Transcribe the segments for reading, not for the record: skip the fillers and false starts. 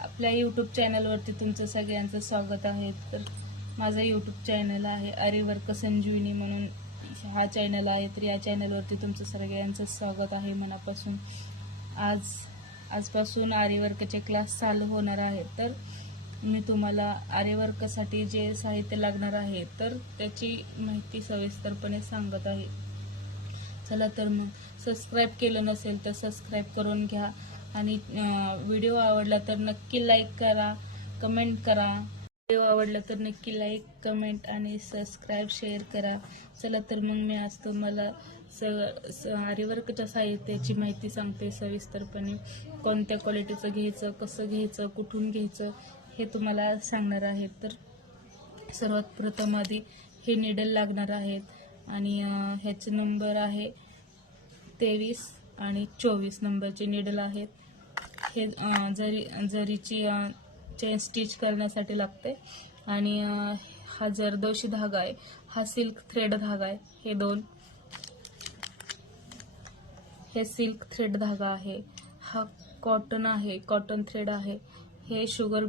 आपल्या यूट्यूब चॅनलवरती तुमचं सगळ्यांचं स्वागत आहे। तर माझा यूट्यूब चॅनल आहे आरीवर्क संजीवनी म्हणून हा चॅनल आहे। तर या चॅनलवरती तुमचं सगळ्यांचं स्वागत आहे मनापासून। आजपासून आरीवर्कचे क्लास चालू होणार आहे। तर मी तुम्हाला आरीवर्कसाठी जे साहित्य लागणार आहे तर त्याची माहिती सविस्तरपणे सांगत आहे। चला तर मग सबस्क्राइब केलं नसेल तर सबस्क्राइब करून घ्या आणि व्हिडिओ आवडला तर नक्की लाईक करा, कमेंट करा। व्हिडिओ आवडला तर नक्की लाईक, कमेंट आणि सबस्क्राइब शेअर करा। चला तर मग मी आज तुम्हाला आरीवर्कच्या साहित्याची माहिती सांगते सविस्तरपणे। कोणत्या क्वालिटीचं घ्यायचं, कसं घ्यायचं, कुठून घ्यायचं हे तुम्हाला सांगणार आहे। तर सर्वात प्रथम आधी हे निडल लागणार आहेत आणि ह्याचे नंबर आहे 23 आणि 24 नंबरचे निडल आहेत। हे जरीची चेन स्टिच करण्यासाठी लागते आणि हा जरदोशी धागा आहे, हा सिल्क थ्रेड धागा आहे। हे सिल्क थ्रेड धागा आहे, हा कॉटन आहे, कॉटन थ्रेड आहे। हे शुगर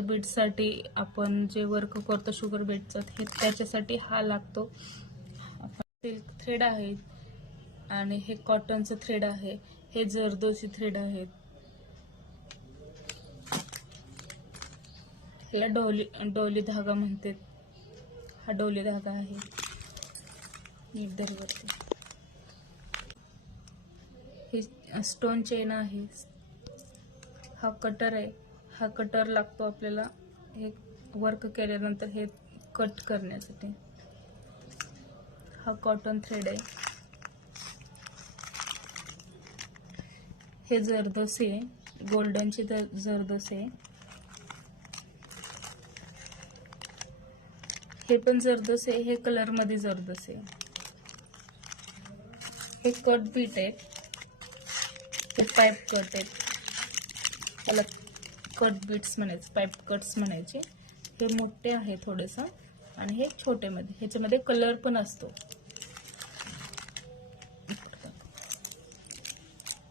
बीटसाठी आपण जे वर्क करतो शुगर बीटचं हे त्याच्यासाठी हा लागतो। सिल्क थ्रेड आहे आणि हे कॉटनचं थ्रेड आहे, हे जरदोशी थ्रेड आहेत। याला डोली धागा म्हणतात, हा डोली धागा आहे। दरवरती हे स्टोन चेन आहे, हा कटर आहे, हा कटर लागतो आपल्याला हे वर्क केल्यानंतर हे कट करण्यासाठी। हा कॉटन थ्रेड आहे, हे जरदोशी आहे, गोल्डनची जरदोशी आहे। हे पण जरदोशी आहे, हे कलर मध्ये जरदोशी आहे। हे कट बीट आहे, हे पाईप कट आहेत, त्याला कट बीट्स म्हणायचे, पाईप कट्स म्हणायचे। हे मोठे आहे थोडेसं आणि हे छोटे मध्ये, ह्याच्यामध्ये कलर पण असतो।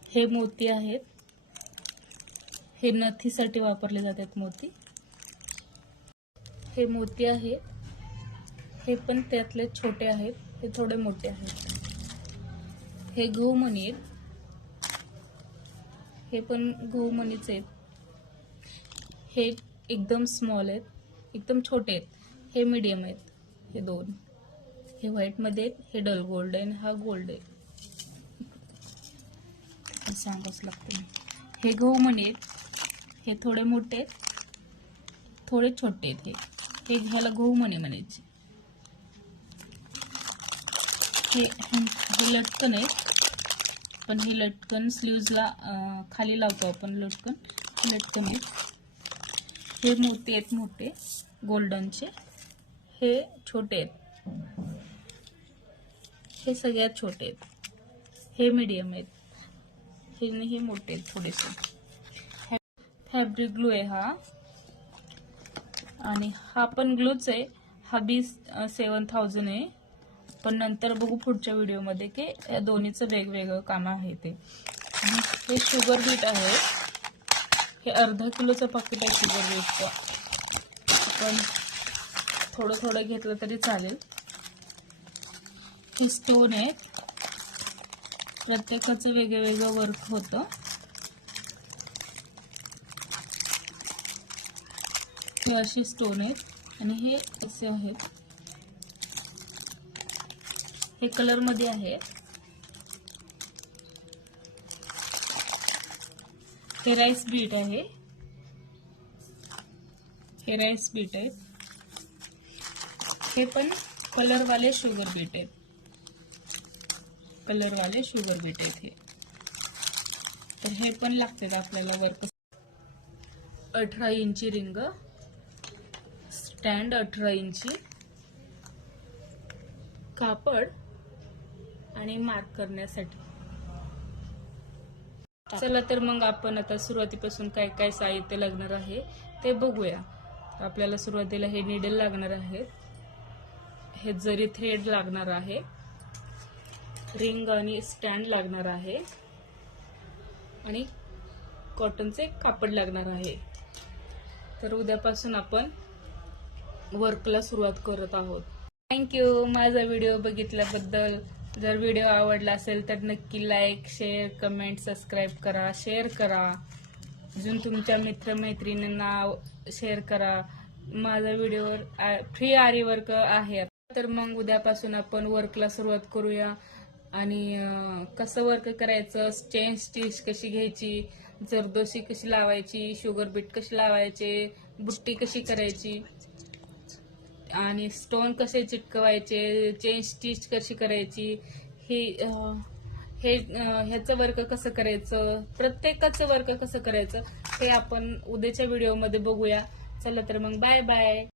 हे मोती आहेत, हे नथीसाठी वापरले जातात मोती। हे मोती आहेत, हे पण त्यातले छोटे आहेत, हे थोडे मोठे आहेत। हे गहूमणी आहेत, हे पण गहूमणीचे आहेत। हे एकदम स्मॉल आहेत, एकदम छोटे आहेत, हे मीडियम आहेत। हे दोन हे व्हाईट मध्ये आहेत, हे डल गोल्ड आहे, हा गोल्ड आहे, सांगावंच लागतं। हे गहूमणी आहेत, हे थोडे मोठे आहेत, थोडे छोटे आहेत। हे ह्याला गहूमणी म्हणायचे। हे लटकन आहे, पण हे लटकन स्लीव्जला खाली लावतो आपण लटकन आहे। हे मोती आहेत मोठे गोल्डनचे, हे छोटे आहेत, हे सगळ्यात छोटे आहेत, हे मीडियम आहेत, हे मोठे आहेत थोडेसे। फॅब्रिक ग्लू आहे हा, आणि हा पण ग्लूच आहे, हा बी 7000 आहे। पण नंतर बघू पुढच्या व्हिडिओमध्ये की या दोन्हीचं वेगवेगळं काम आहे ते। हे शुगर बीट आहे, हे अर्धा किलोचं पाकिट आहे शुगर बीटचं, पण थोडं घेतलं तरी चालेल। हे स्टोन आहे, प्रत्येकाचं वेगवेगळं वर्क होतं। हे असे स्टोन आहेत आणि हे असे आहेत, हे कलर मध्ये आहे। हे राईस बीट आहे, हे राईस बीट आहे, हे पण कलरवाले शुगर बीट आहेत, कलरवाले शुगर बीट आहेत हे। तर हे पण लागतात आपल्याला वर्क। 18 इंची रिंग, स्टँड 18 इंची, कापड आणि मार्क करण्यासाठी। चला तर मग आपण आता सुरुवातीपासून काय काय साहित्य लागणार आहे ते बघूया। आपल्याला सुरुवातीला हे निडल लागणार आहे, हे जरी थ्रेड लागणार आहे, रिंग आणि स्टँड लागणार आहे, आणि कॉटनचे कापड लागणार आहे. तर उद्यापासून आपण वर्कला सुरुवात करत आहोत. थँक्यू माझा व्हिडिओ बघितल्याबद्दल. जर व्हिडिओ आवडला असेल तर नक्की लाईक, शेअर, कमेंट, सबस्क्राईब करा, शेअर करा. अजून तुमच्या मित्रमैत्रिणींना शेअर करा. माझा व्हिडिओवर फ्री आरी वर्क आहे. तर मग उद्यापासून आपण वर्कला सुरुवात करूया. आणि कसं वर्क करायचं, चेन स्टिच कशी घ्यायची, जरदोशी कशी लावायची, शुगर बीट कशी लावायचे, बुट्टी कशी करायची आणि स्टोन कसे चिटकवायचे, चेन स्टिच कशी करायची, ह्याचं वर्क कसं करायचं, प्रत्येकाचं वर्क कसं करायचं हे आपण उद्याच्या व्हिडिओमध्ये बघूया. चला तर मग बाय बाय.